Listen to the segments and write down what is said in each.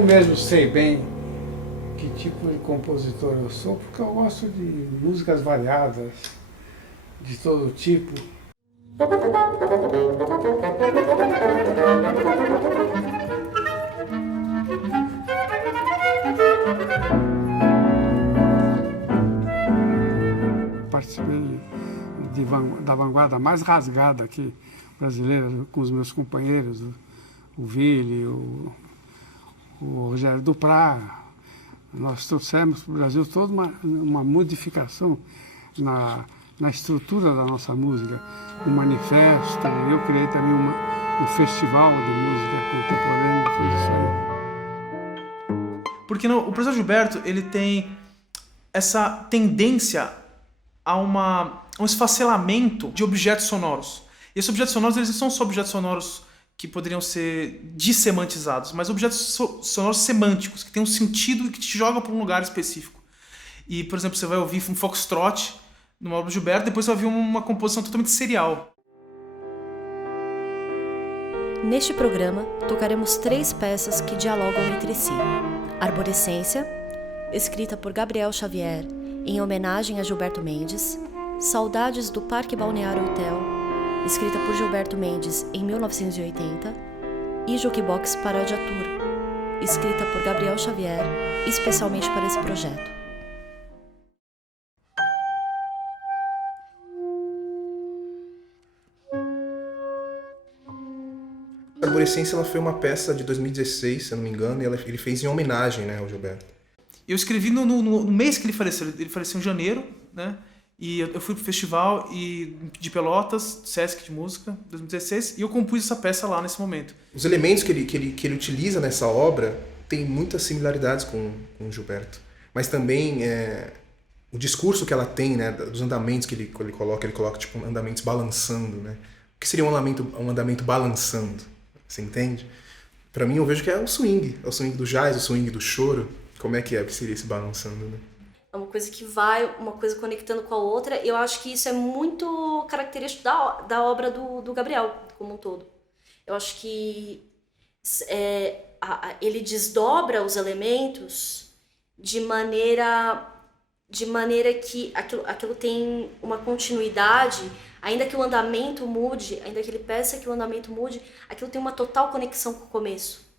Eu mesmo sei bem que tipo de compositor eu sou, porque eu gosto de músicas variadas, de todo tipo. Participei da vanguarda mais rasgada aqui, brasileira, com os meus companheiros, o Vili, o Rogério Duprá. Nós trouxemos para o Brasil toda uma modificação na estrutura da nossa música, um manifesto. Eu criei também um festival de música contemporânea, tudo isso aí. Porque o professor Gilberto, ele tem essa tendência a um esfacelamento de objetos sonoros. E esses objetos sonoros, eles não são só objetos sonoros que poderiam ser dissemantizados, mas objetos sonoros semânticos, que têm um sentido e que te jogam para um lugar específico. E, por exemplo, você vai ouvir um foxtrot numa obra do Gilberto, depois você vai ouvir uma composição totalmente serial. Neste programa, tocaremos 3 peças que dialogam entre si. Arborescência, escrita por Gabriel Xavier, em homenagem a Gilberto Mendes. Saudades do Parque Balneário Hotel, escrita por Gilberto Mendes em 1980, e Jukebox Paródia Tour, escrita por Gabriel Xavier, especialmente para esse projeto. A Arborescência ela foi uma peça de 2016, se eu não me engano, e ele fez em homenagem, né, ao Gilberto. Eu escrevi no mês que ele faleceu em janeiro, né? E eu fui pro festival de Pelotas, Sesc de Música, 2016, e eu compus essa peça lá nesse momento. Os elementos que ele utiliza nessa obra têm muitas similaridades com o Gilberto. Mas também o discurso que ela tem, né, dos andamentos que ele coloca tipo andamentos balançando, né? O que seria um andamento balançando? Você entende? Para mim eu vejo que é o swing do jazz, o swing do choro. Como é que seria esse balançando, né? É uma coisa que vai, uma coisa conectando com a outra. E eu acho que isso é muito característico da obra do Gabriel, como um todo. Eu acho que ele desdobra os elementos de maneira que aquilo tem uma continuidade, ainda que o andamento mude, ainda que ele peça que o andamento mude, aquilo tem uma total conexão com o começo.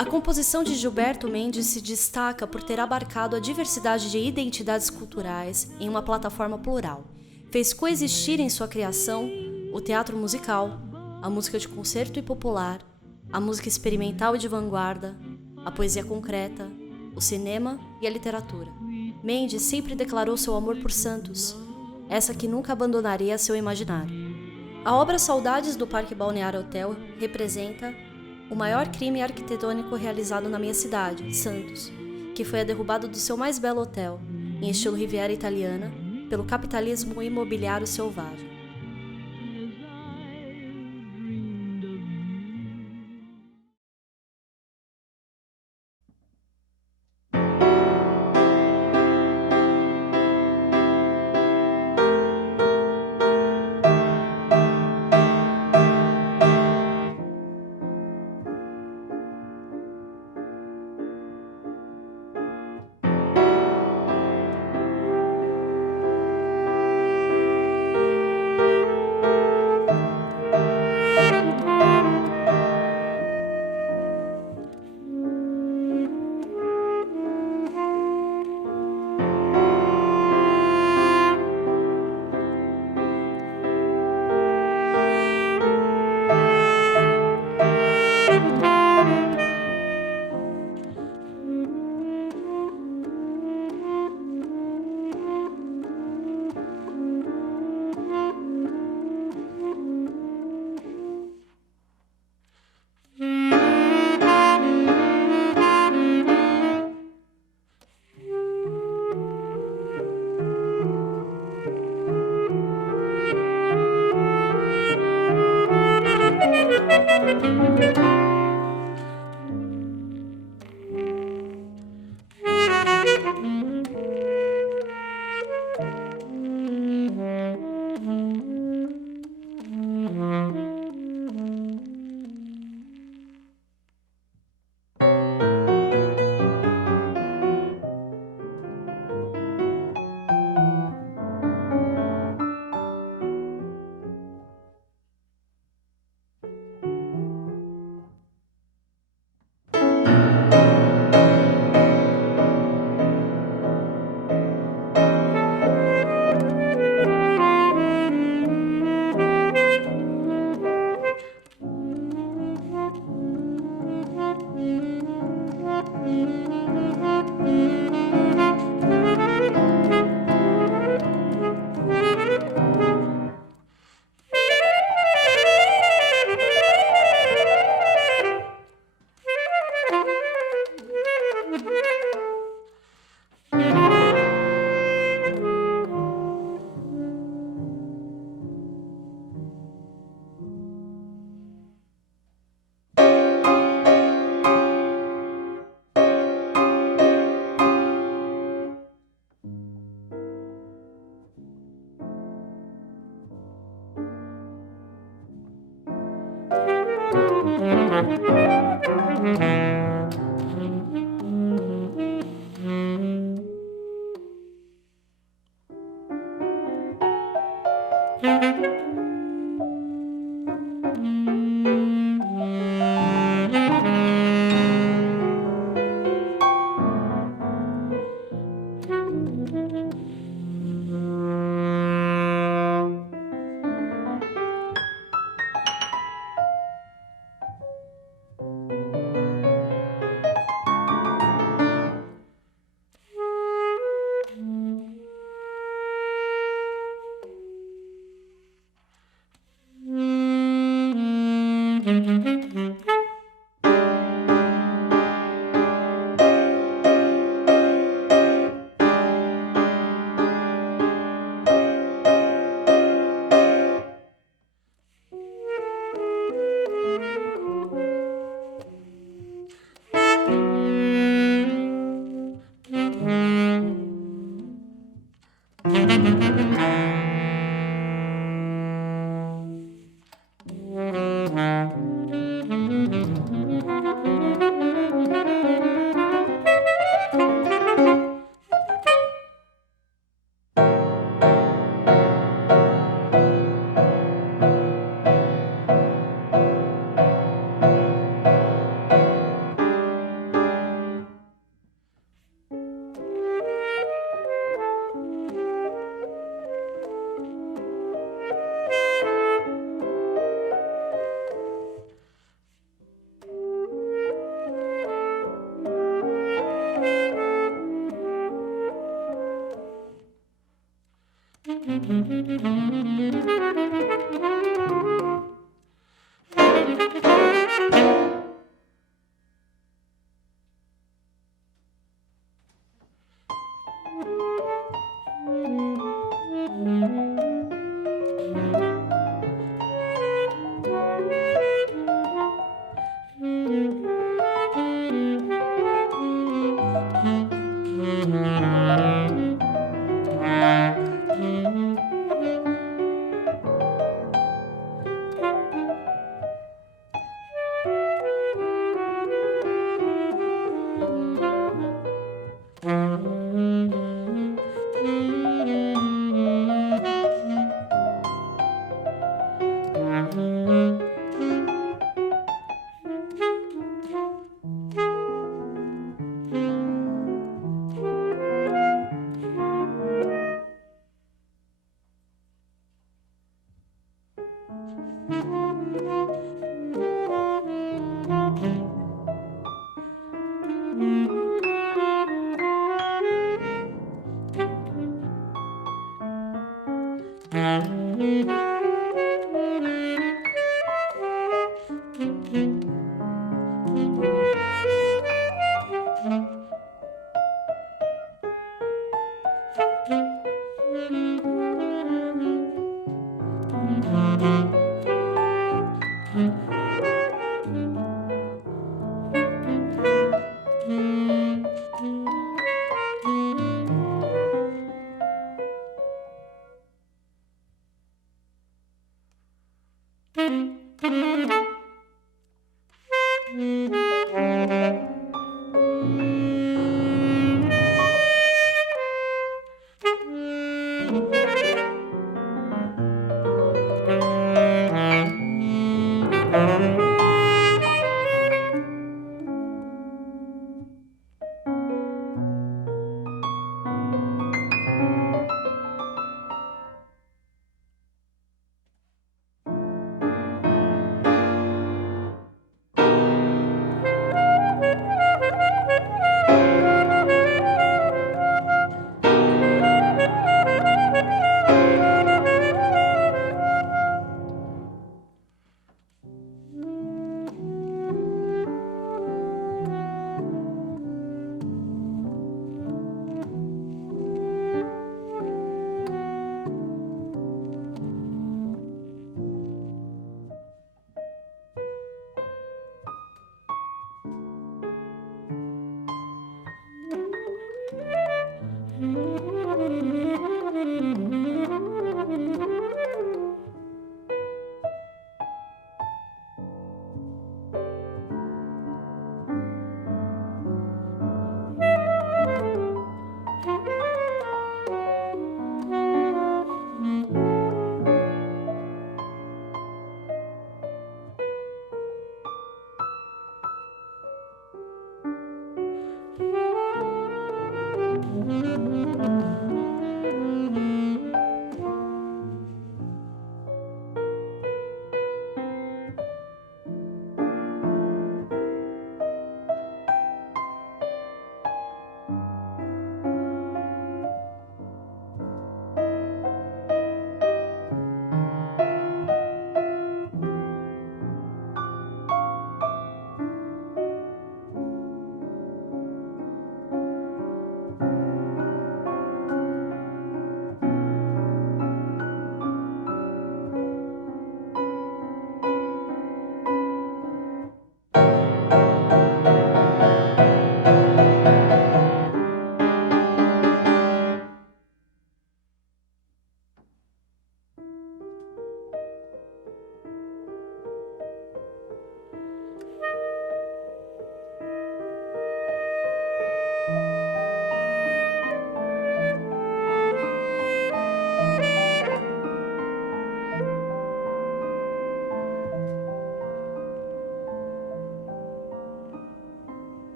A composição de Gilberto Mendes se destaca por ter abarcado a diversidade de identidades culturais em uma plataforma plural. Fez coexistir em sua criação o teatro musical, a música de concerto e popular, a música experimental e de vanguarda, a poesia concreta, o cinema e a literatura. Mendes sempre declarou seu amor por Santos, essa que nunca abandonaria seu imaginário. A obra Saudades do Parque Balneário Hotel representa o maior crime arquitetônico realizado na minha cidade, Santos, que foi a derrubada do seu mais belo hotel, em estilo Riviera Italiana, pelo capitalismo imobiliário selvagem.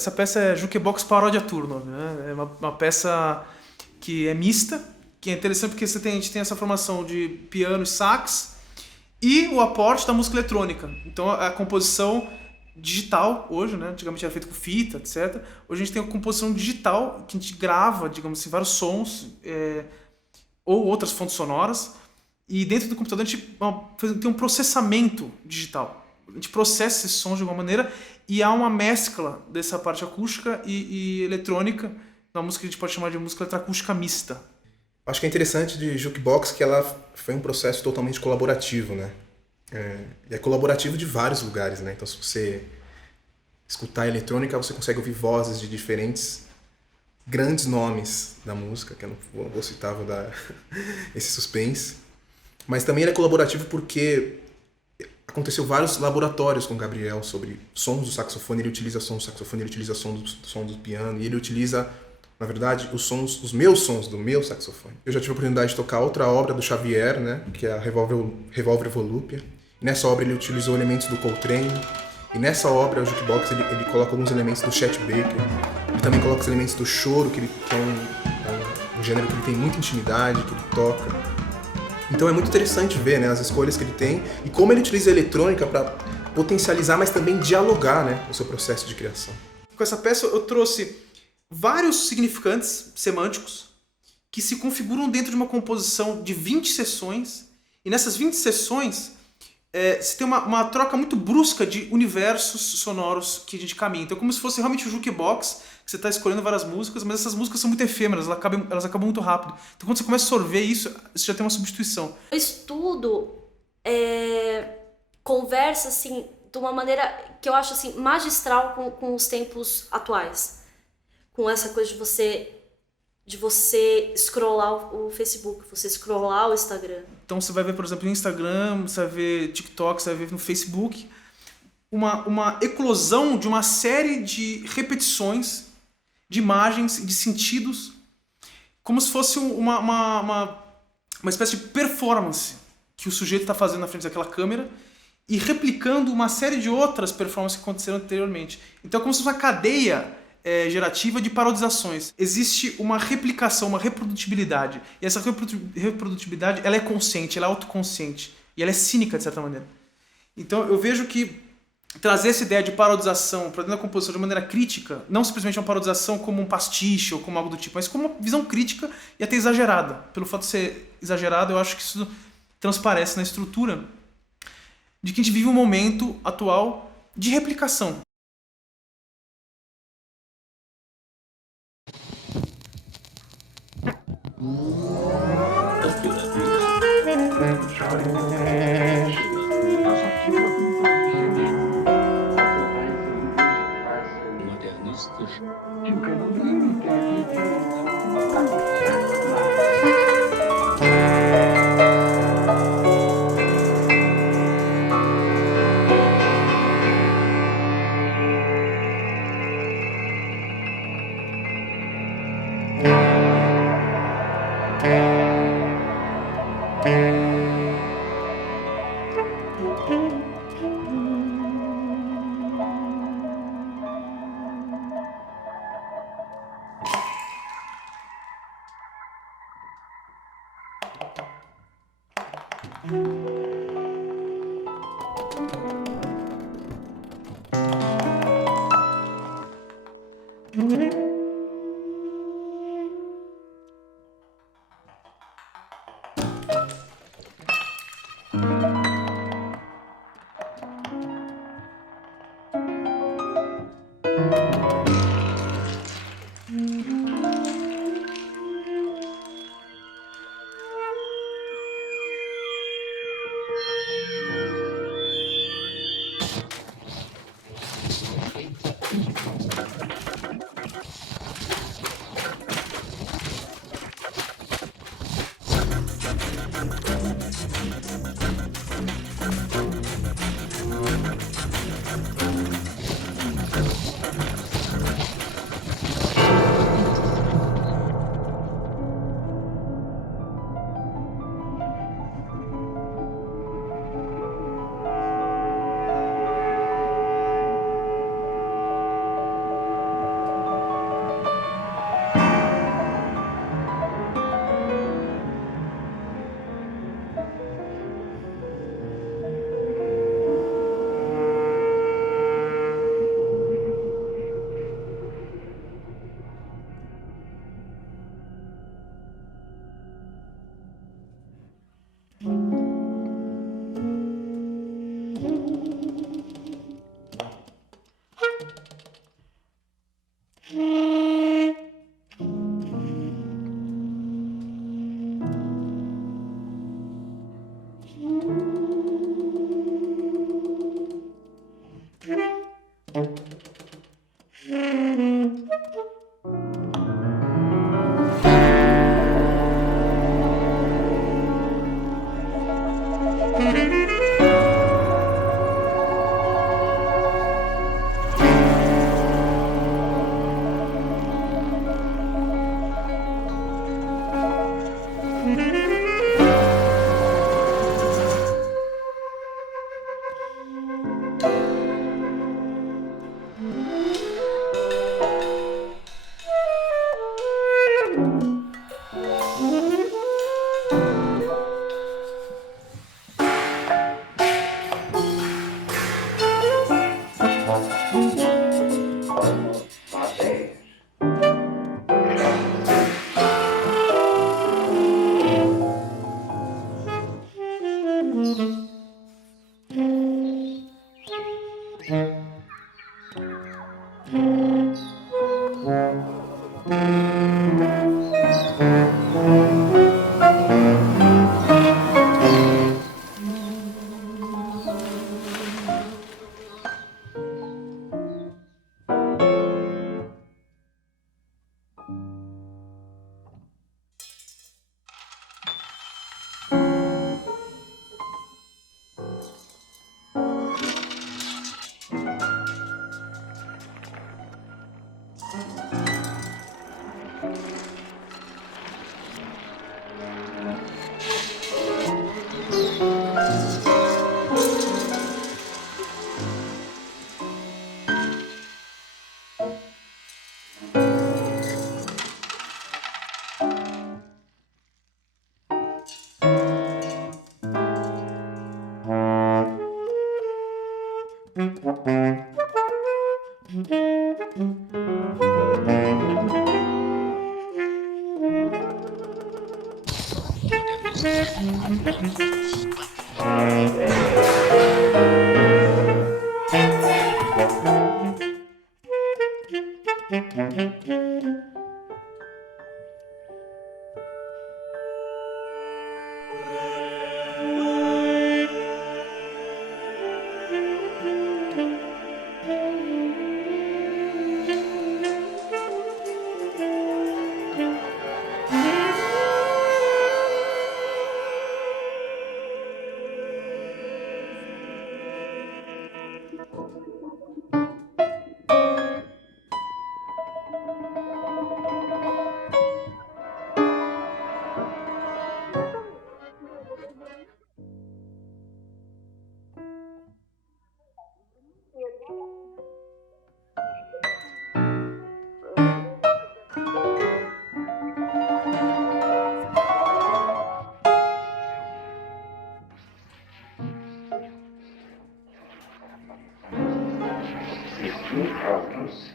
Essa peça é Jukebox Paródia Tour, né? É uma peça que é mista, que é interessante porque a gente tem essa formação de piano e sax e o aporte da música eletrônica. Então a composição digital hoje, né? Antigamente era feito com fita, etc. Hoje a gente tem a composição digital, que a gente grava, digamos assim, vários sons ou outras fontes sonoras, e dentro do computador a gente tem um processamento digital. A gente processa esses sons de alguma maneira e há uma mescla dessa parte acústica e eletrônica, na música que a gente pode chamar de música eletroacústica mista. Acho que é interessante de Jukebox que ela foi um processo totalmente colaborativo, né? É colaborativo de vários lugares, né? Então, se você escutar a eletrônica, você consegue ouvir vozes de diferentes grandes nomes da música, que eu não vou citar, vou dar esse suspense. Mas também ele é colaborativo porque aconteceu vários laboratórios com o Gabriel sobre sons do saxofone. Ele utiliza sons do saxofone, ele utiliza som do piano, e ele utiliza, na verdade, os meus sons do meu saxofone. Eu já tive a oportunidade de tocar outra obra do Xavier, né, que é a Revolver Volúpia. E nessa obra ele utilizou elementos do Coltrane. E nessa obra, o Jukebox, ele coloca alguns elementos do Chet Baker. Ele também coloca os elementos do choro, que é um gênero que ele tem muita intimidade, que ele toca. Então é muito interessante ver, né, as escolhas que ele tem e como ele utiliza a eletrônica para potencializar, mas também dialogar, né, o seu processo de criação. Com essa peça eu trouxe vários significantes semânticos que se configuram dentro de uma composição de 20 sessões, e nessas 20 sessões se tem uma troca muito brusca de universos sonoros que a gente caminha. Então é como se fosse realmente um jukebox, que você está escolhendo várias músicas, mas essas músicas são muito efêmeras, elas acabam muito rápido. Então quando você começa a absorver isso, você já tem uma substituição. O estudo conversa assim, de uma maneira que eu acho assim, magistral com os tempos atuais. Com essa coisa de você scrollar o Facebook, você scrollar o Instagram. Então você vai ver, por exemplo, no Instagram, você vai ver TikTok, você vai ver no Facebook, uma eclosão de uma série de repetições de imagens, de sentidos, como se fosse uma espécie de performance que o sujeito está fazendo na frente daquela câmera e replicando uma série de outras performances que aconteceram anteriormente. Então é como se fosse uma cadeia gerativa de parodizações. Existe uma replicação, uma reprodutibilidade. E essa reprodutibilidade, ela é consciente, ela é autoconsciente. E ela é cínica, de certa maneira. Então eu vejo que trazer essa ideia de parodização para dentro da composição de maneira crítica, não simplesmente uma parodização como um pastiche ou como algo do tipo, mas como uma visão crítica e até exagerada. Pelo fato de ser exagerado, eu acho que isso transparece na estrutura de que a gente vive um momento atual de replicação.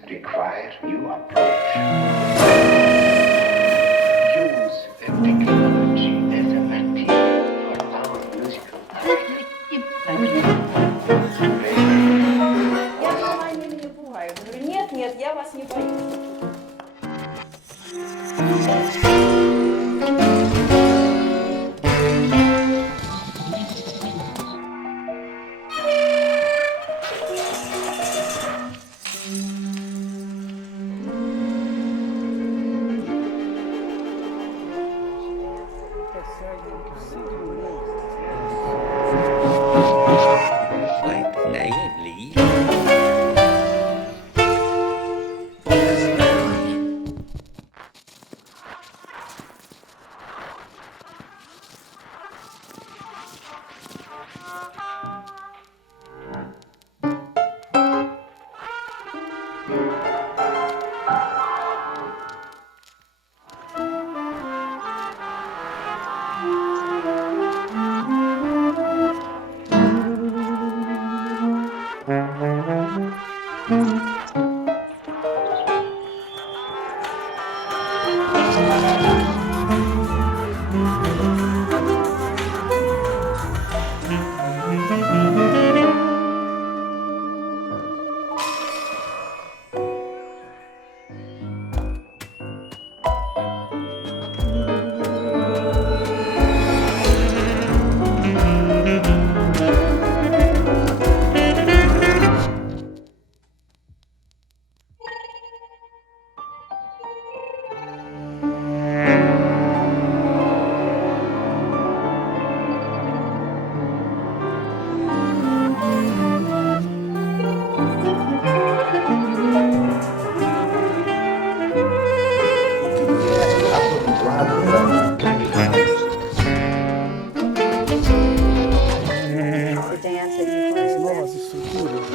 Require new approach. Use technology as a material for our musical Нет, нет, я вас не боюсь. quite naively. Novas estruturas.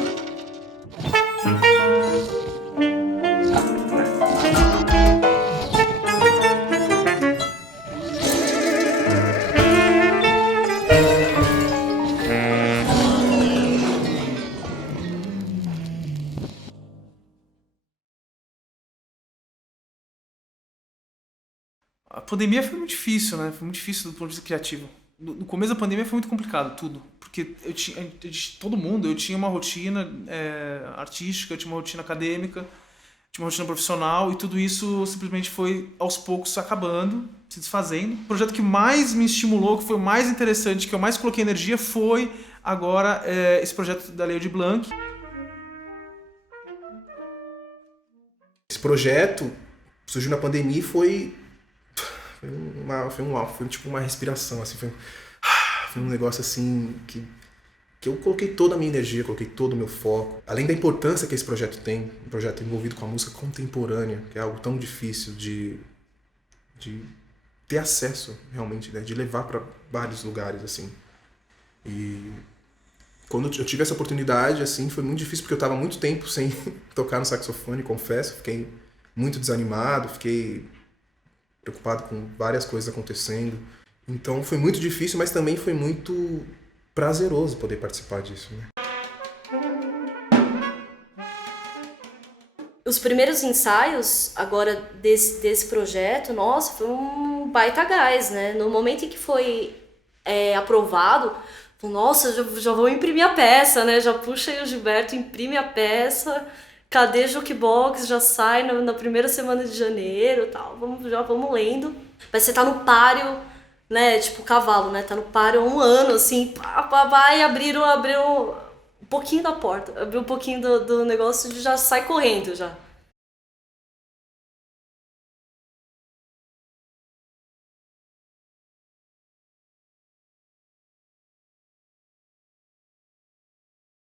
A pandemia foi muito difícil, né? Foi muito difícil do ponto de vista criativo. No começo da pandemia foi muito complicado tudo, porque todo mundo, eu tinha uma rotina artística, eu tinha uma rotina acadêmica, tinha uma rotina profissional, e tudo isso simplesmente foi aos poucos acabando, se desfazendo. O projeto que mais me estimulou, que foi o mais interessante, que eu mais coloquei energia, foi agora esse projeto da Lei Aldir Blanc. Esse projeto surgiu na pandemia e foi tipo uma respiração, assim, foi um negócio assim que eu coloquei toda a minha energia, coloquei todo o meu foco. Além da importância que esse projeto tem, um projeto envolvido com a música contemporânea, que é algo tão difícil de ter acesso realmente, né, de levar para vários lugares, assim. E quando eu tive essa oportunidade, assim, foi muito difícil porque eu estava muito tempo sem tocar no saxofone, confesso, fiquei muito desanimado, fiquei preocupado com várias coisas acontecendo. Então foi muito difícil, mas também foi muito prazeroso poder participar disso, né? Os primeiros ensaios agora desse projeto, nossa, foi um baita gás, né? No momento em que foi aprovado, nossa, já vou imprimir a peça, né? Já puxa aí o Gilberto, imprime a peça, cadê Jukebox? Já sai na primeira semana de janeiro e tal, vamos lendo. Mas você tá no páreo, né? Tipo cavalo, né? Tá no páreo há um ano, assim, vai, abriu um pouquinho da porta, abriu um pouquinho do negócio e já sai correndo já.